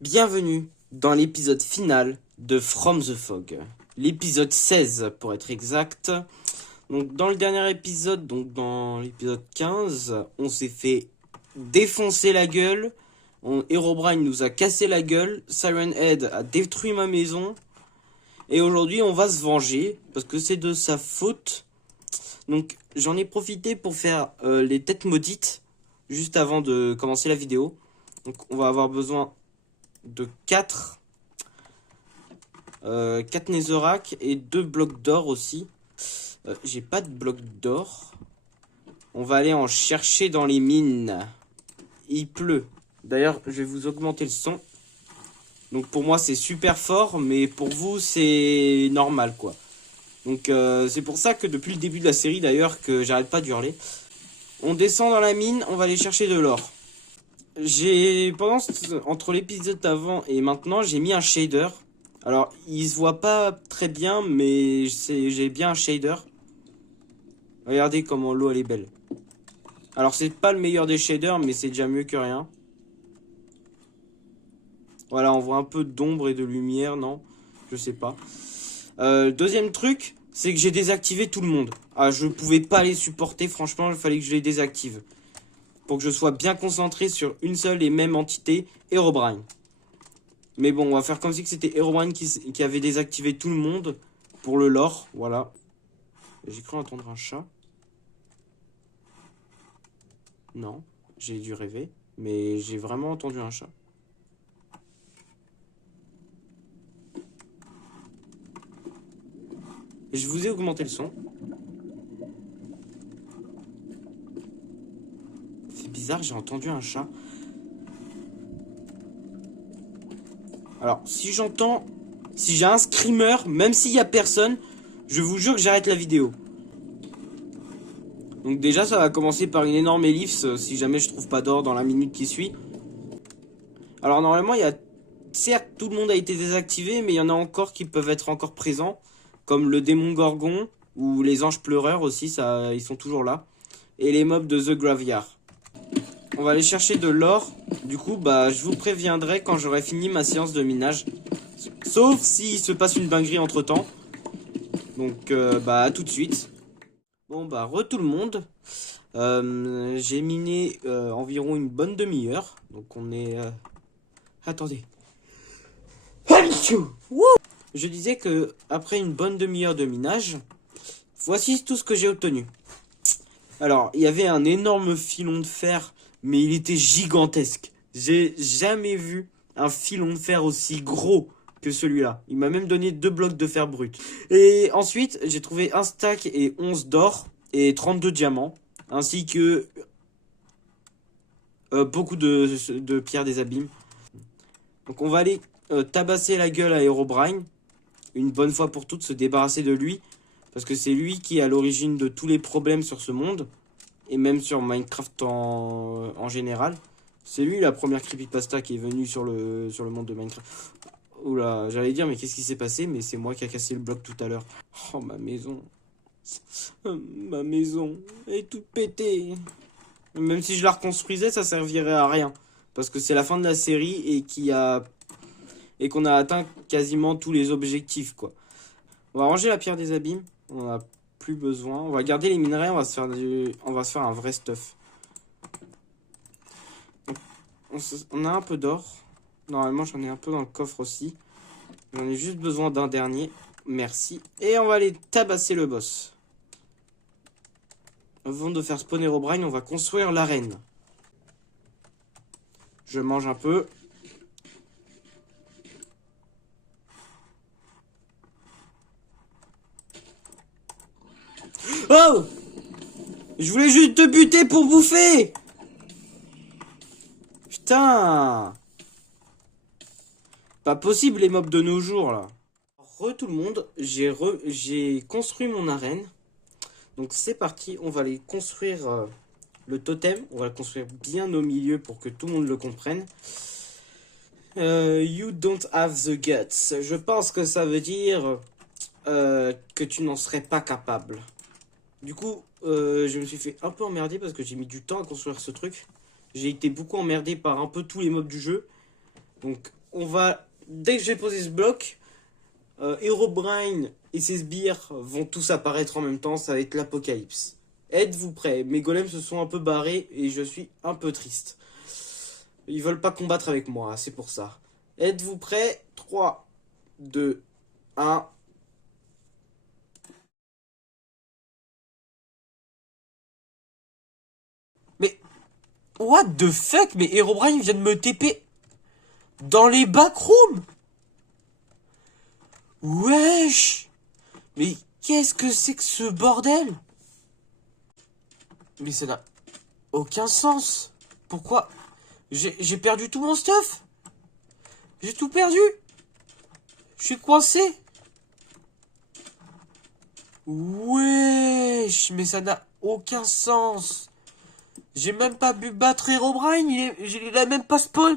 Bienvenue dans l'épisode final de From the Fog. L'épisode 16 pour être exact. Donc dans le dernier épisode, donc dans l'épisode 15, on s'est fait défoncer la gueule. Herobrine nous a cassé la gueule. Siren Head a détruit ma maison. Et aujourd'hui on va se venger parce que c'est de sa faute. Donc j'en ai profité pour faire les têtes maudites juste avant de commencer la vidéo. Donc on va avoir besoin de 4 Netherrack et 2 blocs d'or aussi. J'ai pas de blocs d'or. On va aller en chercher dans les mines. Il pleut. D'ailleurs, je vais vous augmenter le son. Donc pour moi c'est super fort, mais pour vous c'est normal quoi. Donc c'est pour ça que depuis le début de la série d'ailleurs que j'arrête pas d'hurler. On descend dans la mine, on va aller chercher de l'or. Entre l'épisode d'avant et maintenant, j'ai mis un shader. Alors, il se voit pas très bien, mais j'ai bien un shader. Regardez comment l'eau elle est belle. Alors, c'est pas le meilleur des shaders, mais c'est déjà mieux que rien. Voilà, on voit un peu d'ombre et de lumière, non? Je sais pas. Deuxième truc, c'est que j'ai désactivé tout le monde. Ah, je pouvais pas les supporter, franchement, il fallait que je les désactive. Pour que je sois bien concentré sur une seule et même entité, Herobrine. Mais bon, on va faire comme si c'était Herobrine qui avait désactivé tout le monde pour le lore, voilà. J'ai cru entendre un chat. Non, j'ai dû rêver, mais j'ai vraiment entendu un chat. Je vous ai augmenté le son. C'est bizarre, j'ai entendu un chat. Alors, si j'ai un screamer, même s'il y a personne, je vous jure que j'arrête la vidéo. Donc déjà, ça va commencer par une énorme ellipse, si jamais je trouve pas d'or dans la minute qui suit. Alors normalement, certes, tout le monde a été désactivé, mais il y en a encore qui peuvent être encore présents, comme le démon Gorgon, ou les anges pleureurs aussi, ils sont toujours là. Et les mobs de The Graveyard. On va aller chercher de l'or. Du coup, je vous préviendrai quand j'aurai fini ma séance de minage. Sauf s'il se passe une dinguerie entre temps. Donc, à tout de suite. Bon, tout le monde. J'ai miné environ une bonne demi-heure. Donc, on est... Attendez. Je disais que après une bonne demi-heure de minage, voici tout ce que j'ai obtenu. Alors, il y avait un énorme filon de fer, mais il était gigantesque. J'ai jamais vu un filon de fer aussi gros que celui-là. Il m'a même donné 2 blocs de fer brut. Et ensuite, j'ai trouvé un stack et 11 d'or et 32 diamants, ainsi que beaucoup de pierres des abîmes. Donc on va aller tabasser la gueule à Herobrine, une bonne fois pour toutes, se débarrasser de lui, parce que c'est lui qui est à l'origine de tous les problèmes sur ce monde, et même sur Minecraft en général. C'est lui la première creepypasta qui est venue sur le monde de Minecraft. Oula, j'allais dire, mais qu'est-ce qui s'est passé? Mais c'est moi qui a cassé le bloc tout à l'heure. Oh, ma maison. Ma maison est toute pétée. Même si je la reconstruisais, ça servirait à rien. Parce que c'est la fin de la série et qu'on a atteint quasiment tous les objectifs, quoi. On va ranger la pierre des abîmes. On en a plus besoin. On va garder les minerais, on va se faire un vrai stuff. On a un peu d'or. Normalement, j'en ai un peu dans le coffre aussi. J'en ai juste besoin d'un dernier. Merci. Et on va aller tabasser le boss. Avant de faire spawner Herobrine, on va construire l'arène. Je mange un peu. Oh! Je voulais juste te buter pour bouffer! Putain! Pas possible les mobs de nos jours là. Tout le monde, j'ai construit mon arène. Donc c'est parti, on va aller construire le totem. On va le construire bien au milieu pour que tout le monde le comprenne. You don't have the guts. Je pense que ça veut dire que tu n'en serais pas capable. Du coup, je me suis fait un peu emmerder parce que j'ai mis du temps à construire ce truc. J'ai été beaucoup emmerdé par un peu tous les mobs du jeu. Donc on va, dès que j'ai posé ce bloc, Herobrine et ses sbires vont tous apparaître en même temps, ça va être l'apocalypse. Êtes-vous prêts? Mes golems se sont un peu barrés et je suis un peu triste. Ils veulent pas combattre avec moi, c'est pour ça. Êtes-vous prêts? 3, 2, 1... Mais, what the fuck? Mais Herobrine vient de me TP dans les backrooms. Wesh. Mais qu'est-ce que c'est que ce bordel? Mais ça n'a aucun sens. Pourquoi? J'ai perdu tout mon stuff. J'ai tout perdu. Je suis coincé. Wesh. Mais ça n'a aucun sens. J'ai même pas pu battre Herobrine. Il a même pas spawn.